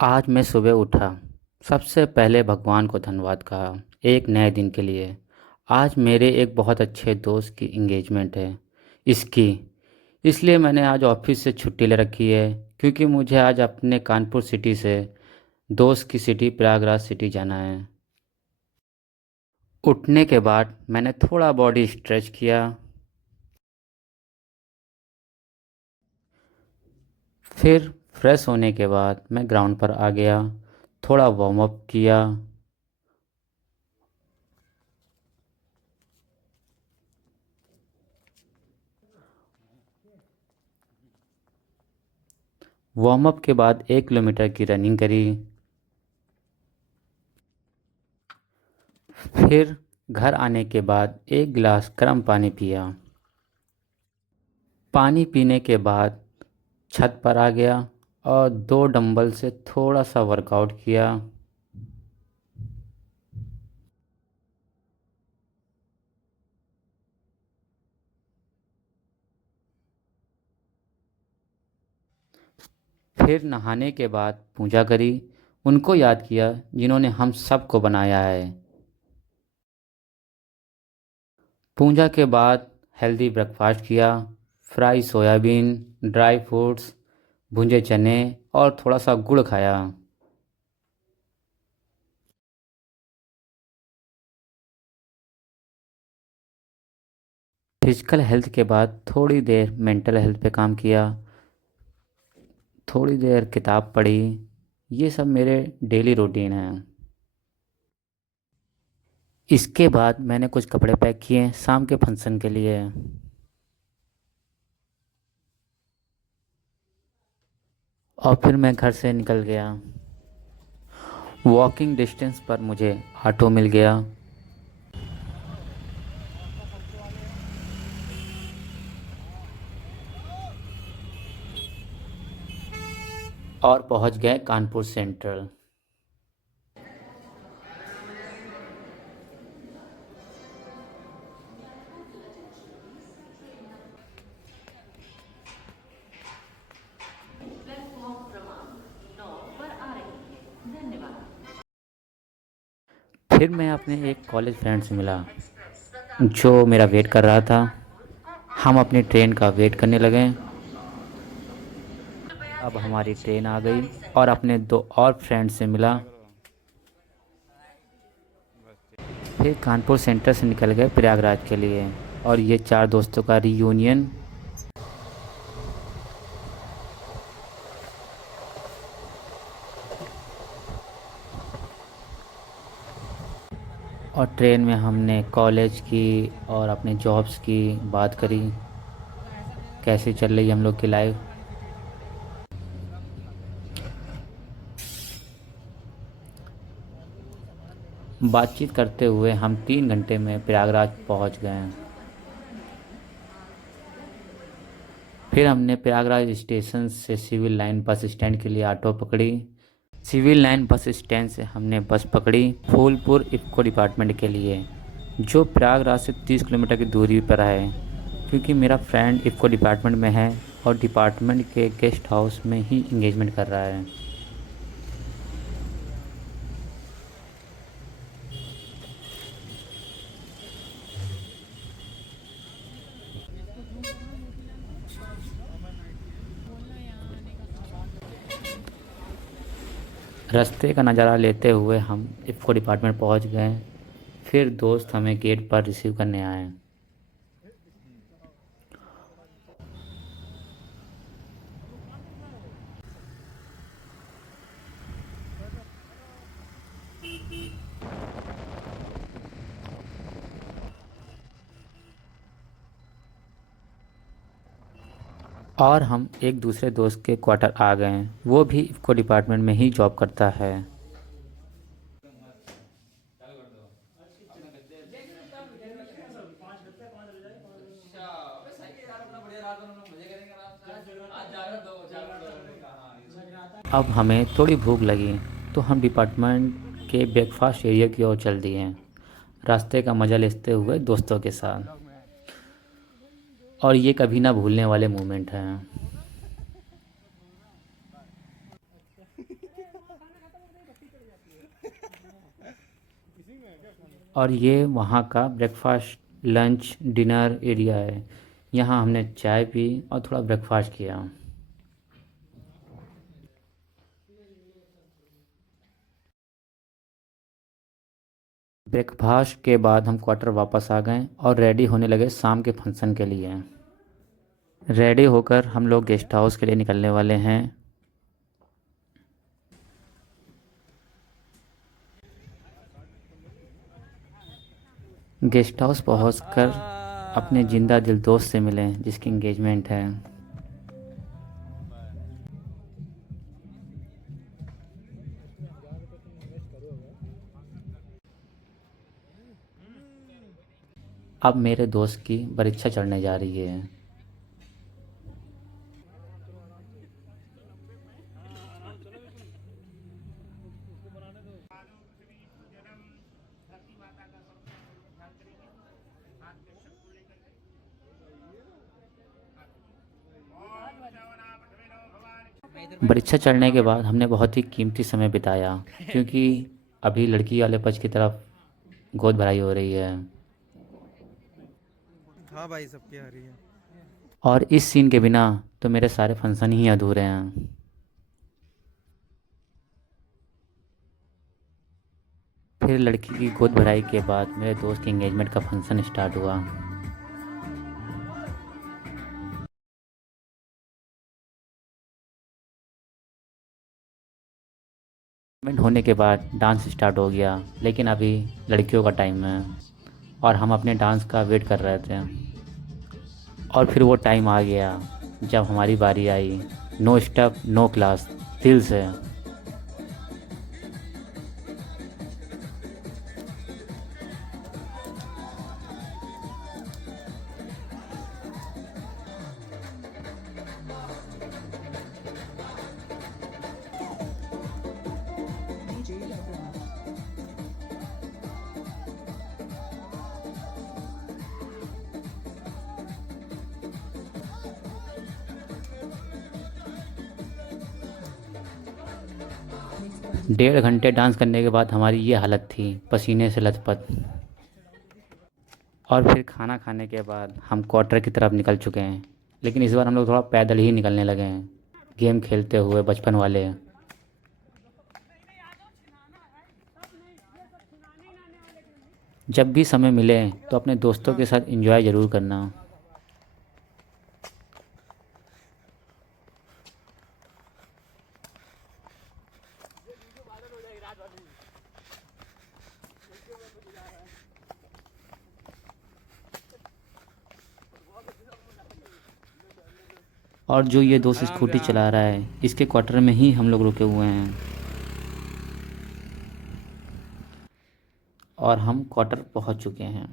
आज मैं सुबह उठा, सबसे पहले भगवान को धन्यवाद कहा एक नए दिन के लिए। आज मेरे एक बहुत अच्छे दोस्त की एंगेजमेंट है। इसकी इसलिए मैंने आज ऑफिस से छुट्टी ले रखी है, क्योंकि मुझे आज अपने कानपुर सिटी से दोस्त की सिटी प्रयागराज सिटी जाना है। उठने के बाद मैंने थोड़ा बॉडी स्ट्रेच किया। फिर फ्रेश होने के बाद मैं ग्राउंड पर आ गया, थोड़ा वार्म अप किया। वार्म अप के बाद 1 किलोमीटर की रनिंग करी। फिर घर आने के बाद एक गिलास गर्म पानी पिया। पानी पीने के बाद छत पर आ गया और 2 डंबल से थोड़ा सा वर्कआउट किया। फिर नहाने के बाद पूजा करी, उनको याद किया जिन्होंने हम सबको बनाया है। पूजा के बाद हेल्दी ब्रेकफास्ट किया। फ्राई सोयाबीन, ड्राई फ्रूट्स, भुंजे चने और थोड़ा सा गुड़ खाया। फिजिकल हेल्थ के बाद थोड़ी देर मेंटल हेल्थ पे काम किया, थोड़ी देर किताब पढ़ी। ये सब मेरे डेली रूटीन है। इसके बाद मैंने कुछ कपड़े पैक किए शाम के फंक्शन के लिए। और फिर मैं घर से निकल गया। वॉकिंग डिस्टेंस पर मुझे ऑटो मिल गया और पहुंच गए कानपुर सेंट्रल। फिर मैं अपने एक कॉलेज फ्रेंड से मिला जो मेरा वेट कर रहा था। हम अपनी ट्रेन का वेट करने लगे। अब हमारी ट्रेन आ गई और अपने दो और फ्रेंड से मिला। फिर कानपुर सेंटर से निकल गए प्रयागराज के लिए। और ये चार दोस्तों का रीयूनियन। और ट्रेन में हमने कॉलेज की और अपने जॉब्स की बात करी, कैसे चल रही है हम लोग की लाइफ। बातचीत करते हुए हम 3 घंटे में प्रयागराज पहुंच गए। फिर हमने प्रयागराज स्टेशन से सिविल लाइन बस स्टैंड के लिए ऑटो पकड़ी। सिविल लाइन बस स्टैंड से हमने बस पकड़ी फूलपुर इफ़को डिपार्टमेंट के लिए, जो प्रयागराज से 30 किलोमीटर की दूरी पर है। क्योंकि मेरा फ्रेंड इफ़को डिपार्टमेंट में है और डिपार्टमेंट के गेस्ट हाउस में ही इंगेजमेंट कर रहा है। रास्ते का नज़ारा लेते हुए हम इफ़को डिपार्टमेंट पहुंच गए। फिर दोस्त हमें गेट पर रिसीव करने आए। और हम एक दूसरे दोस्त के क्वार्टर आ गए। वो भी इफ़को डिपार्टमेंट में ही जॉब करता है। अब हमें थोड़ी भूख लगी तो हम डिपार्टमेंट के ब्रेकफास्ट एरिया की ओर चल दिए, रास्ते का मज़ा लेते हुए दोस्तों के साथ। और ये कभी ना भूलने वाले मोमेंट हैं। और ये वहाँ का ब्रेकफास्ट लंच डिनर एरिया है। यहाँ हमने चाय पी और थोड़ा ब्रेकफास्ट किया। ब्रेकफास्ट के बाद हम क्वार्टर वापस आ गए और रेडी होने लगे शाम के फंक्शन के लिए। रेडी होकर हम लोग गेस्ट हाउस के लिए निकलने वाले हैं। गेस्ट हाउस पहुंचकर अपने जिंदा दिल दोस्त से मिले जिसकी एंगेजमेंट है। अब मेरे दोस्त की परीक्षा चढ़ने जा रही है। परीक्षा चढ़ने के बाद हमने बहुत ही कीमती समय बिताया क्योंकि अभी लड़की वाले पक्ष की तरफ गोद भराई हो रही है। हाँ भाई, सबकी आ रही है। और इस सीन के बिना तो मेरे सारे फंक्शन ही अधूरे हैं। फिर लड़की की गोद भराई के बाद मेरे दोस्त की एंगेजमेंट का फंक्शन स्टार्ट हुआ। एंगेजमेंट होने के बाद डांस स्टार्ट हो गया, लेकिन अभी लड़कियों का टाइम है और हम अपने डांस का वेट कर रहे थे। और फिर वो टाइम आ गया जब हमारी बारी आई। नो स्टेप नो क्लास, दिल से। डेढ़ घंटे डांस करने के बाद हमारी ये हालत थी, पसीने से लथपथ। और फिर खाना खाने के बाद हम क्वार्टर की तरफ निकल चुके हैं, लेकिन इस बार हम लोग थोड़ा पैदल ही निकलने लगे हैं, गेम खेलते हुए बचपन वाले। जब भी समय मिले तो अपने दोस्तों के साथ एंजॉय ज़रूर करना। और जो ये दोस्त स्कूटी चला रहा है, इसके क्वार्टर में ही हम लोग रुके हुए हैं और हम क्वार्टर पहुंच चुके हैं।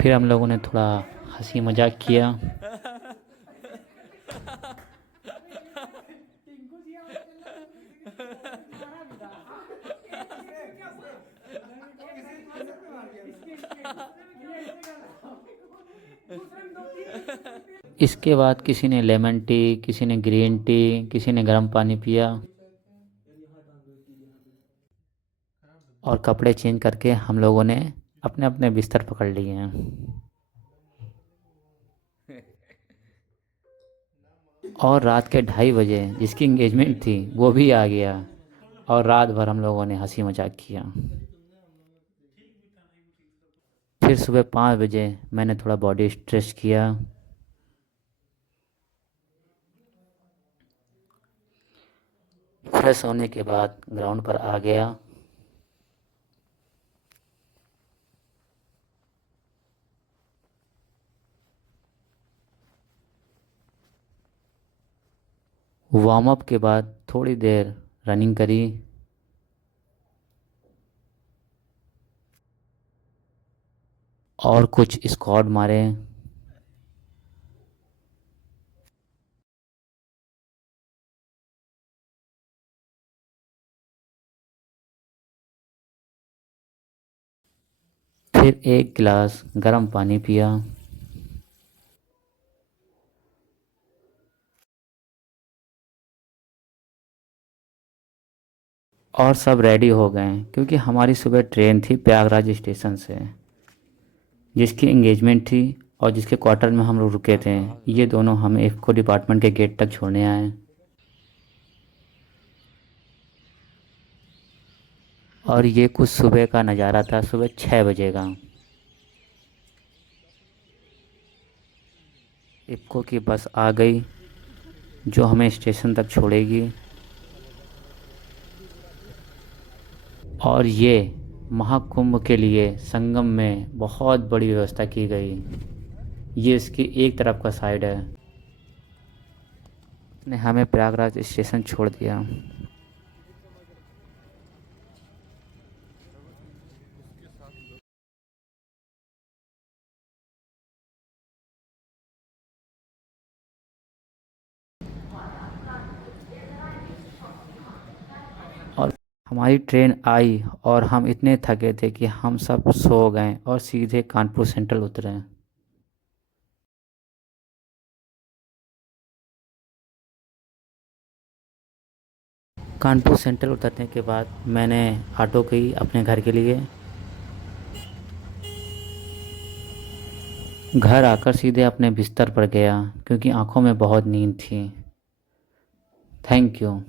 फिर हम लोगों ने थोड़ा हंसी मजाक किया। इसके बाद किसी ने लेमन टी, किसी ने ग्रीन टी, किसी ने गर्म पानी पिया और कपड़े चेंज करके हम लोगों ने अपने अपने बिस्तर पकड़ लिए हैं। और रात के 2:30 बजे जिसकी एंगेजमेंट थी वो भी आ गया और रात भर हम लोगों ने हंसी मजाक किया। फिर सुबह 5 बजे मैंने थोड़ा बॉडी स्ट्रेच किया। फ्रेश होने के बाद ग्राउंड पर आ गया। वार्म अप के बाद थोड़ी देर रनिंग करी और कुछ स्क्वाट मारे। फिर एक गिलास गर्म पानी पिया और सब रेडी हो गए क्योंकि हमारी सुबह ट्रेन थी प्रयागराज स्टेशन से, जिसकी एंगेजमेंट थी और जिसके क्वार्टर में हम लोग रुके थे। ये दोनों हमें इफ़को डिपार्टमेंट के गेट तक छोड़ने आए। और ये कुछ सुबह का नज़ारा था, सुबह 6 बजे का। इफ़को की बस आ गई जो हमें स्टेशन तक छोड़ेगी। और ये महाकुंभ के लिए संगम में बहुत बड़ी व्यवस्था की गई। ये इसकी एक तरफ का साइड है। ने हमें प्रयागराज स्टेशन छोड़ दिया। और हमारी ट्रेन आई और हम इतने थके थे कि हम सब सो गए और सीधे कानपुर सेंट्रल उतरे। कानपुर सेंट्रल उतरने के बाद मैंने ऑटो की अपने घर के लिए। घर आकर सीधे अपने बिस्तर पर गया क्योंकि आंखों में बहुत नींद थी। Thank you.